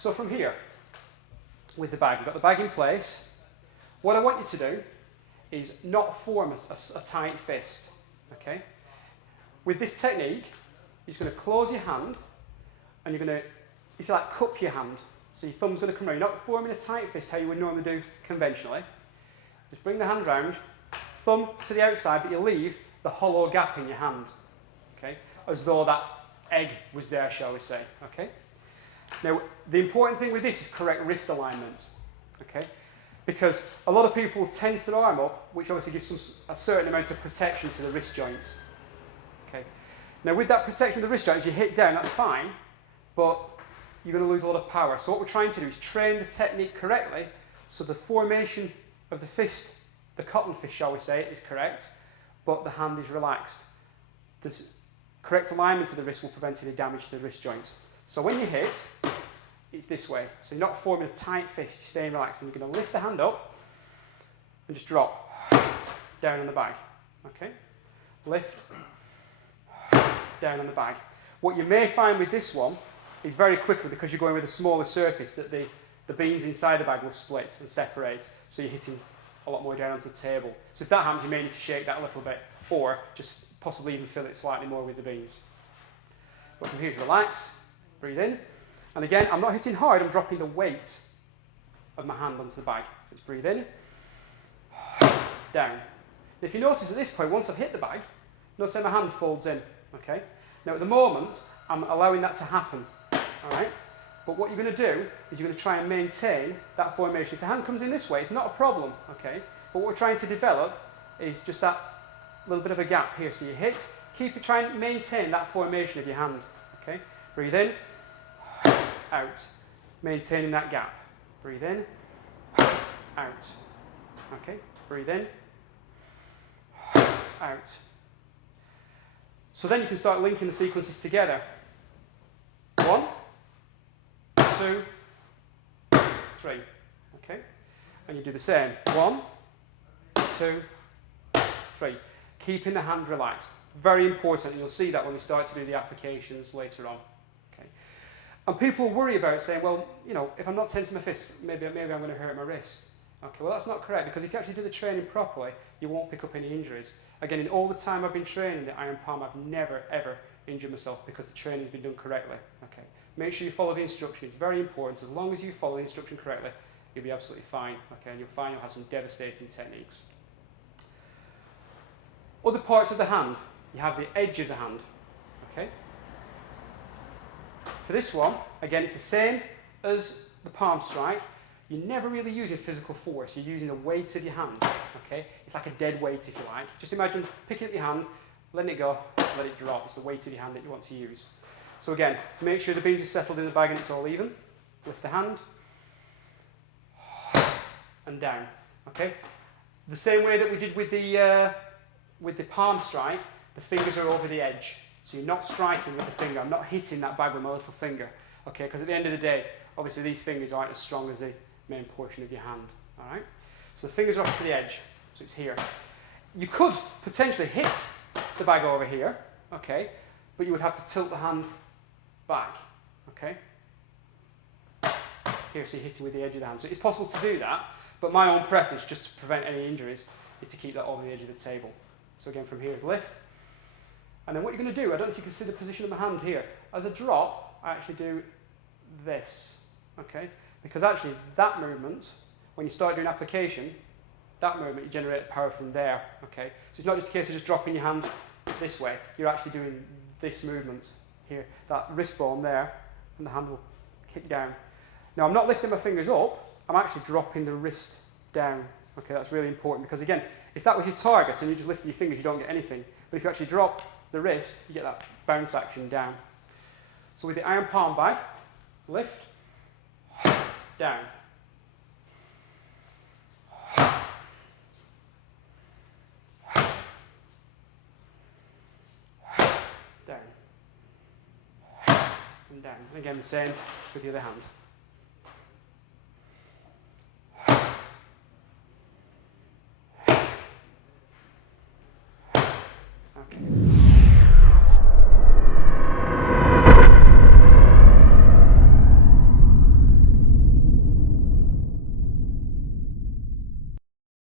So from here, with the bag, we've got the bag in place. What I want you to do is not form a tight fist, okay? With this technique, you're just going to close your hand, and you're going to, if you like, cup your hand. So your thumb's going to come around. You're not forming a tight fist how you would normally do conventionally. Just bring the hand round, thumb to the outside, but you leave the hollow gap in your hand, okay? As though that egg was there, shall we say, okay? Now, the important thing with this is correct wrist alignment, okay? Because a lot of people tense their arm up, which obviously gives a certain amount of protection to the wrist joints, okay? Now, with that protection of the wrist joints, you hit down, that's fine, but you're going to lose a lot of power. So what we're trying to do is train the technique correctly so the formation of the fist, the cotton fist, shall we say, is correct, but the hand is relaxed. This correct alignment of the wrist will prevent any damage to the wrist joints. So when you hit, it's this way. So you're not forming a tight fist, you're staying relaxed, and you're going to lift the hand up and just drop down on the bag. Okay? Lift down on the bag. What you may find with this one is very quickly, because you're going with a smaller surface, that the beans inside the bag will split and separate, so you're hitting a lot more down onto the table. So if that happens, you may need to shake that a little bit, or just possibly even fill it slightly more with the beans. But from here, relax, breathe in, and again, I'm not hitting hard, I'm dropping the weight of my hand onto the bag. So just breathe in, down. If you notice at this point, once I've hit the bag, notice how my hand folds in, okay? Now at the moment, I'm allowing that to happen, all right? But what you're going to do is you're going to try and maintain that formation. If your hand comes in this way, it's not a problem, okay? But what we're trying to develop is just that little bit of a gap here. So you hit, try and maintain that formation of your hand, okay? Breathe in, out, maintaining that gap. Breathe in, out, okay? Breathe in, out. So then you can start linking the sequences together. 1, 2, 3, okay? And you do the same. 1, 2, 3. Keeping the hand relaxed. Very important, and you'll see that when we start to do the applications later on. Okay? And people worry about saying, well, you know, if I'm not tensing my fist, maybe I'm going to hurt my wrist. Okay, well that's not correct, because if you actually do the training properly, you won't pick up any injuries. Again, in all the time I've been training the iron palm, I've never ever injured myself because the training's been done correctly. Okay, make sure you follow the instructions. It's very important. As long as you follow the instruction correctly, you'll be absolutely fine. Okay, and you'll find you'll have some devastating techniques. Other parts of the hand, you have the edge of the hand. Okay. For this one, again, it's the same as the palm strike. You're never really using physical force. You're using the weight of your hand. Okay, it's like a dead weight, if you like. Just imagine picking up your hand, letting it go, just let it drop. It's the weight of your hand that you want to use. So again, make sure the beans are settled in the bag and it's all even. Lift the hand and down. Okay, the same way that we did with the palm strike. The fingers are over the edge, so you're not striking with the finger. I'm not hitting that bag with my little finger. Okay, because at the end of the day, obviously these fingers aren't as strong as the main portion of your hand. All right, so the fingers are off to the edge, so it's here. You could potentially hit the bag over here, okay, but you would have to tilt the hand back, okay? Here, so you're hitting with the edge of the hand. So it's possible to do that, but my own preference, just to prevent any injuries, is to keep that over the edge of the table. So again, from here is lift. And then what you're going to do, I don't know if you can see the position of my hand here. As a drop, I actually do this, okay? Because actually, that movement, when you start doing application, that movement, you generate power from there, okay? So it's not just a case of just dropping your hand this way. You're actually doing this movement here, that wrist bone there, and the hand will kick down. Now, I'm not lifting my fingers up, I'm actually dropping the wrist down. Okay, that's really important, because again, if that was your target and you just lifted your fingers, you don't get anything. But if you actually drop the wrist, you get that bounce action down. So with the iron palm bag, lift, down. Down. And down. And again, the same with the other hand.